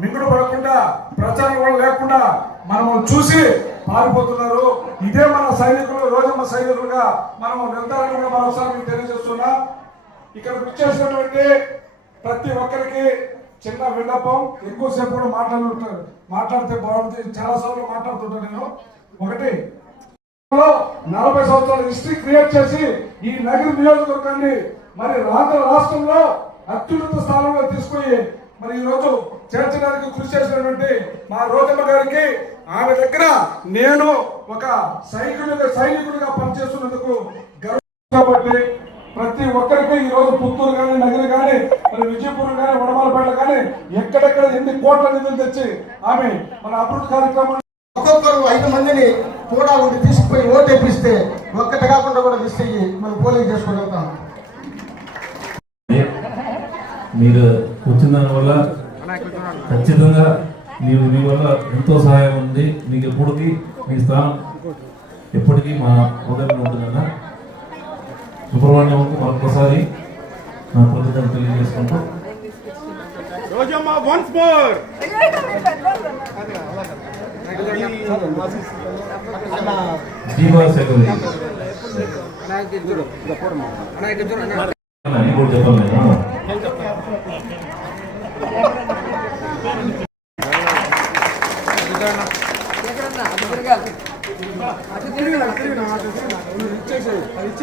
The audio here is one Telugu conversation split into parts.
మింగుడు పడకుండా ప్రచారం కూడా లేకుండా మనం చూసి పారిపోతున్నారు. ఇదే మన సైనికులు రోజమ్మ సైనికులుగా మనం నిరంతరంగా కూడా మరొకసారి మీకు తెలియజేస్తున్నా. ఇక్కడ విచ్చేసినటువంటి ప్రతి ఒక్కరికి చిన్న విన్నపం ఎక్కువసేపు కూడా మాట్లాడుతూ మాట్లాడితే బాగుంటుంది. చాలా సార్లు మాట్లాడుతుంటాను నేను. ఒకటి నలభై సంవత్సరాల హిస్టరీ క్రియేట్ చేసి ఈ నగర నియోజకవర్గాన్ని మరి రాష్ట్ర రాష్ట్రంలో అత్యున్నత స్థానంలో తీసుకుని మరి ఈ రోజు చేర్చడానికి కృషి చేసినటువంటి మా రోజమ్మ గారికి ఆమె దగ్గర నేను ఒక సైనికుడిగా సైనికుడిగా పనిచేస్తున్నందుకు గర్వ కాబట్టి ప్రతి ఒక్కరికి ఈ రోజు పుత్తూరు కానీ నగరి కానీ మరి విజయపురం కానీ వడమాలపేట కానీ ఎక్కడెక్కడ ఎన్ని కోట్ల నిధులు తెచ్చి ఆమె మన అభివృద్ధి కార్యక్రమం ఒక్కొక్కరు ఐదు మందిని కూడా ఉండి తీసుకుపోయి ఓటు తెప్పిస్తే ఒక్కటి కాకుండా కూడా మిస్ అయ్యి మనం పోలింగ్ చేసుకోగలుగుతాం మీరు వచ్చిన దాని వల్ల ఖచ్చితంగా మీరు మీ వల్ల ఎంతో సహాయం ఉంది. మీకు ఎప్పటికీ మీ స్థానం ఎప్పటికీ మా హృదయంలో ఉంటుందన్న సుబ్రహ్మణ్యం మరొకసారి నా కృతజ్ఞతలు తెలియజేసుకుంటూ. రోజమ్మ వన్స్ మోర్ దీపా సేకరి అని కూడా చెప్పాలి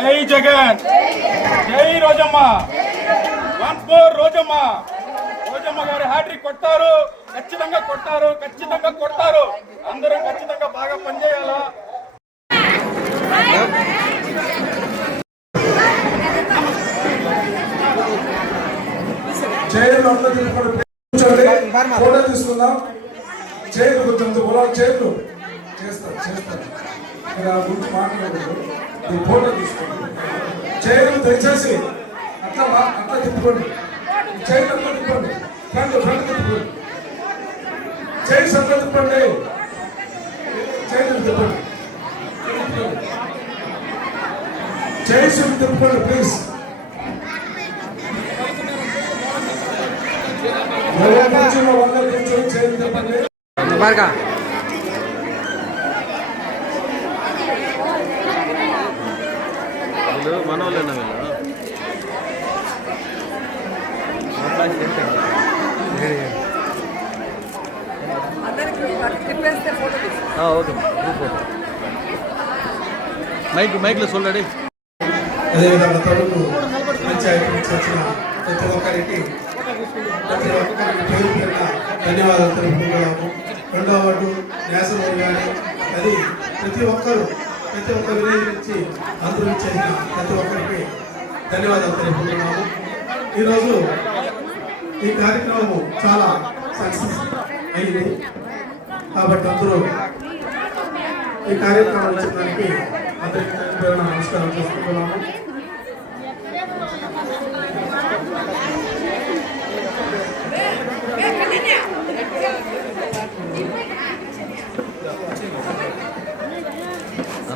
జై జగన్. జై రోజమ్మ. One four Rojamma. రోజమ్మ గారు హ్యాట్రిక్ కొట్టారు ఖచ్చితంగా కొట్టారు ఖచ్చితంగా కొట్టారు అందరూ ఖచ్చితంగా బాగా పనిచేయాలా? చైర్లు ఫోటో తీసుకుందాం. చైర్లు కూర్చోండి గులాబీ చైర్లు చేస్తారు చేస్తారు ఇక్కడ గురించి మాట్లాడకూడదు. ఈ ఫోటో తీసుకోండి. చైర్లు తెచ్చేసి అట్లా అట్లా తిప్పుకోండి. ఈ చైర్లు అట్లా తిప్పండి ఫ్రంట్ ఫ్రంట్ తిప్పుకోండి. చైర్స్ అట్లా తిప్పండి. చైర్లు తిప్పండి. చైర్స్ తిప్పుకోండి ప్లీజ్ ఎవరు కూర్చున్న వందలు కూర్చొని చైర్లు తిప్పండి మనోళ్ళేనా వీళ్ళు ఆ, ఓకే గ్రూప్ ఫోటో మైక్ మైక్లో సొల్లడి అదేవిధంగా తొడుగు పంచాయతీ నుంచి వచ్చిన ప్రతి ఒక్కరికి ప్రతి ఒక్కరికి పేరు పేరున ధన్యవాదాలు తెలుపుకుంటున్నాము రెండవ వార్డు నేసనూరు కానీ అది ప్రతి ఒక్కరు ప్రతి ఒక్క విలేజ్ నుంచి అందరూ చేసిన ప్రతి ఒక్కరికి ధన్యవాదాలు తెలుపుకుంటున్నాము ఈరోజు ఈ కార్యక్రమం చాలా సక్సెస్ అయింది. కాబట్టి అందరూ ఈ కార్యక్రమం ఇచ్చడానికి అందరికీ నమస్కారం చేసుకుంటున్నాము.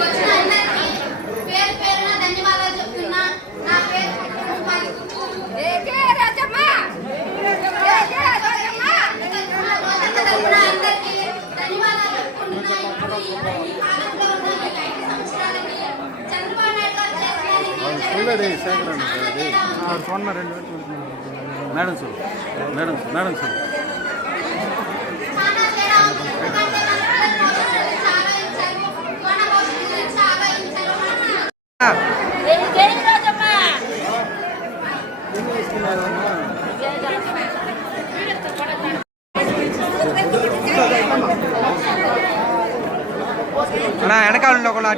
వచ్చిన అందరికీ పేరు పేరున ధన్యవాదాలు చేసినదానికి జగన్ చాలా తేడా ఉంది. Madam sir madam madam sir చాలా తేడా ఉంది. ఎందుకంటే మన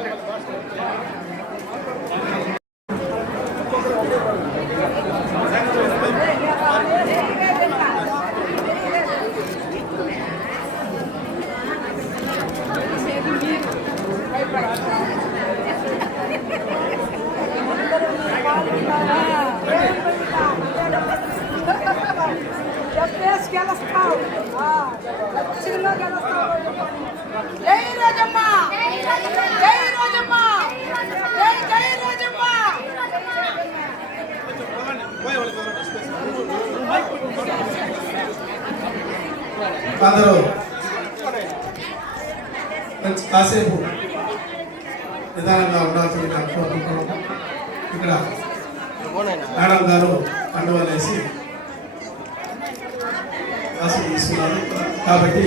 గెలుస్తావు ఖచ్చితంగా గెలుస్తావు జై రోజమ్మ జై రోజమ్మ జై జై రోజమ్మ అందరూ కాసేపు నిదానంగా ఉండాల్సిందిగా కోరుకుంటున్నాము ఇక్కడ మేడం గారు పండుగ వేసి అవకాశం తీసుకున్నారు కాబట్టి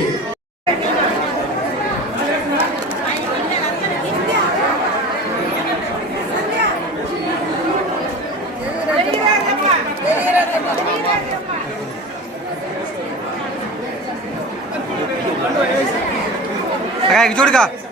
జై రోజమ్మ జై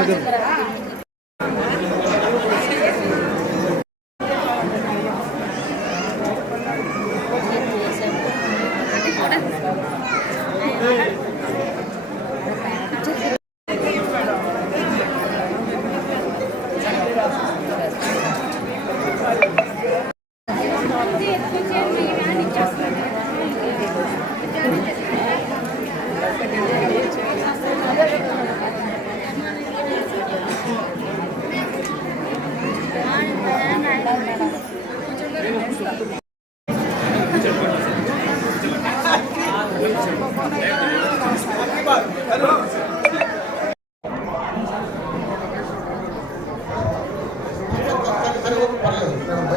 Obrigado.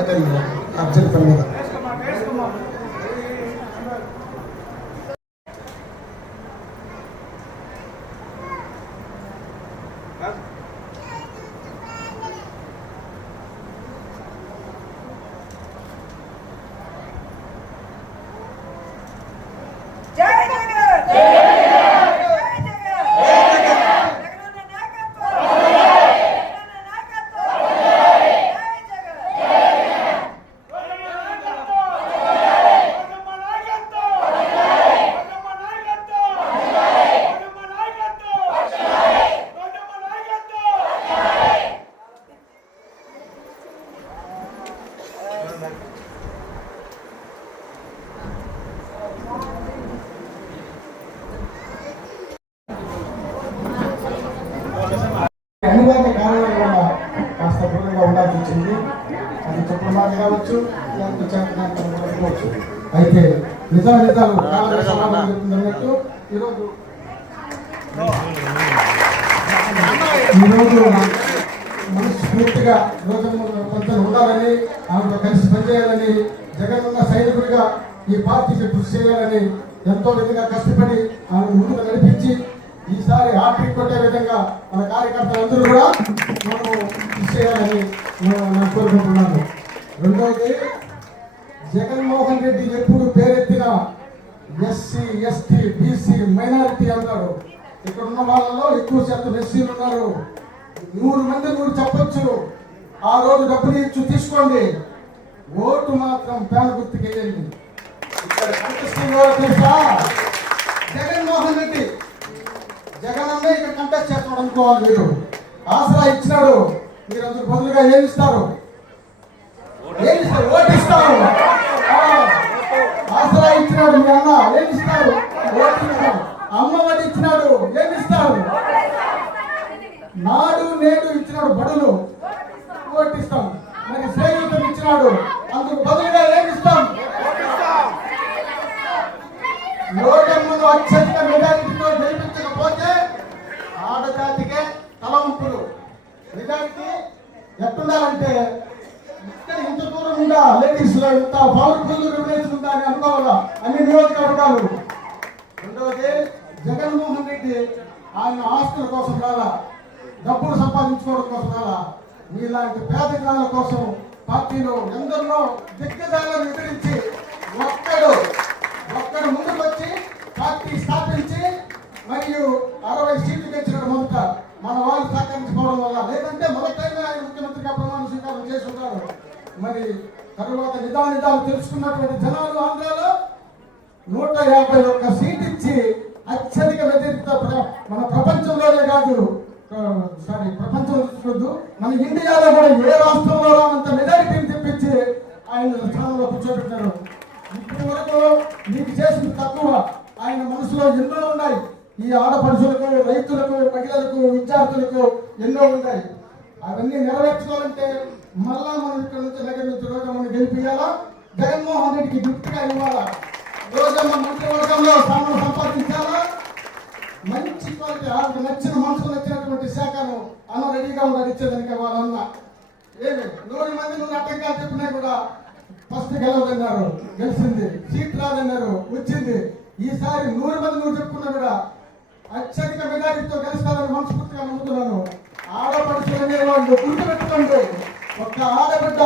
வழக்கறிஞர் அப்துல் கல்முதன் అది కావచ్చు కావచ్చు అయితే నిజా నిజాలు కాలంలో చెప్తున్నట్టు ఈరోజు ఈరోజు మనస్ఫూర్తిగా రోజమ్మ కొంచెం ఉండాలని ఆమెతో కలిసి పనిచేయాలని జగన్ ఉన్న సైనికుడిగా ఈ పార్టీకి కృషి చేయాలని ఎంతో విధంగా కష్టపడి ఆమె ముందుకు నడిపించి ఈసారి ఆర్టిక్ కొట్టే విధంగా మన కార్యకర్తలందరూ కూడా మనము కృషి చేయాలని నేను నేను కోరుకుంటున్నాను. రెండవది జగన్మోహన్ రెడ్డి ఎప్పుడు పేరెత్తిన ఎస్సీ ఎస్టీ బీసీ మైనారిటీ అన్నారు ఇక్కడ ఉన్న వాళ్ళలో ఎక్కువ శాతం ఎస్సీలు ఉన్నారు. నూరు మంది నూరు చెప్పొచ్చు. ఆ రోజు డబ్బులు ఇచ్చు తీసుకోండి. ఓటు మాత్రం ప్యాన్ గుర్తుకెళ్ళండి ఇక్కడ కంటెస్టింగ్ ఎవరో తెలుసా? జగన్మోహన్ రెడ్డి. జగన్ అన్నే ఇక్కడ కంటెస్ట్ చేస్తున్నాడు అనుకోవాలి మీరు. ఆసరా ఇచ్చినాడు. మీరు అందుకు బదులుగా ఏమిస్తారు ఇస్తారు ఏమి ఆసరా ఇచ్చినాడు మీ అన్న ఏమిస్తారు అమ్మ రిలేషన్ ఉందా అని అన్ని నియోజకవర్గాలు. రెండవది జగన్మోహన్ రెడ్డి ఆయన ఆస్తుల కోసం రాలా డబ్బులు సంపాదించుకోవడం కోసం రాలా. మీలాంటి పేద జనాల కోసం పార్టీలో ఎందరినో దిగ్గజాలను ఎదిరించి ఒక్కడు ఒక్కడు ముందుకు వచ్చి పార్టీ స్థాపించి మరియు అరవై సీట్లు తెచ్చినాడు మొదట మన వాళ్ళు సహకరించుకోవడం వల్ల. లేదంటే మొదటైనా ఆయన ముఖ్యమంత్రిగా ప్రమాణ స్వీకారం చేసి ఉంటారు. మరి తర్వాత నిదాన నిదాలు తెలుసుకున్నటువంటి జనాలు ఆంధ్రాలో నూట యాభై ఒక్క సీట్ ఇచ్చి అత్యధిక వ్యతిరేకత మన ప్రపంచంలోనే కాదు సారీ ప్రపంచంలో మన ఇండియాలో కూడా ఏ రాష్ట్రంలో అంత మెజారిటీని తెప్పించి ఆయన స్థానంలో కూర్చోబెట్టారు. ఇప్పటి వరకు నీకు చేసిన తక్కువ. ఆయన మనసులో ఎన్నో ఉన్నాయి. ఈ ఆడపడుచులకు రైతులకు మహిళలకు విద్యార్థులకు ఎన్నో ఉన్నాయి. అవన్నీ నెరవేర్చుకోవాలంటే మళ్ళా మనం ఇక్కడ నుంచి నగర నుంచి రోజమ్మని గెలిపియాలా జగన్మోహన్ రెడ్డికి గిఫ్ట్గా ఇవ్వాలా? రోజమ్మ మంత్రివర్గంలో స్థానం సంపాదించాలా? మంచి క్వాలిటీ ఆమెకు నచ్చిన మనసుకు నచ్చినటువంటి శాఖను అన్న రెడీగా ఉన్నాడు ఇచ్చేదానికి వాళ్ళన్న. ఏమి నూరు మంది నూరు అట్టంగా చెప్పినా కూడా ఫస్ట్ గెలవదన్నారు. గెలిచింది. సీట్ రాదన్నారు. వచ్చింది. ఈసారి నూరు మంది నువ్వు చెప్పుకున్నా కూడా అత్యధిక మెజారిటీతో గెలుస్తారని మనస్ఫూర్తిగా నమ్ముతున్నాను. ఆడపడుచులనే అనేవాళ్ళు గుర్తుపెట్టుకోండి. ఒక్క ఆడబిడ్డ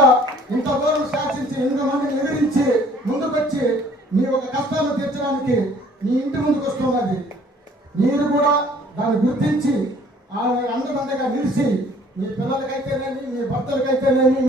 ఇంత దూరం శాసించి ఇంతమందిని ఎదిరించి ముందుకొచ్చి మీ ఒక కష్టాలను తీర్చడానికి మీ ఇంటి ముందుకు వస్తున్నది. మీరు కూడా దాన్ని గుర్తించి ఆమె అండదండగా నిలిచి మీ పిల్లలకైతేనేమి మీ భర్తలకైతేనేమి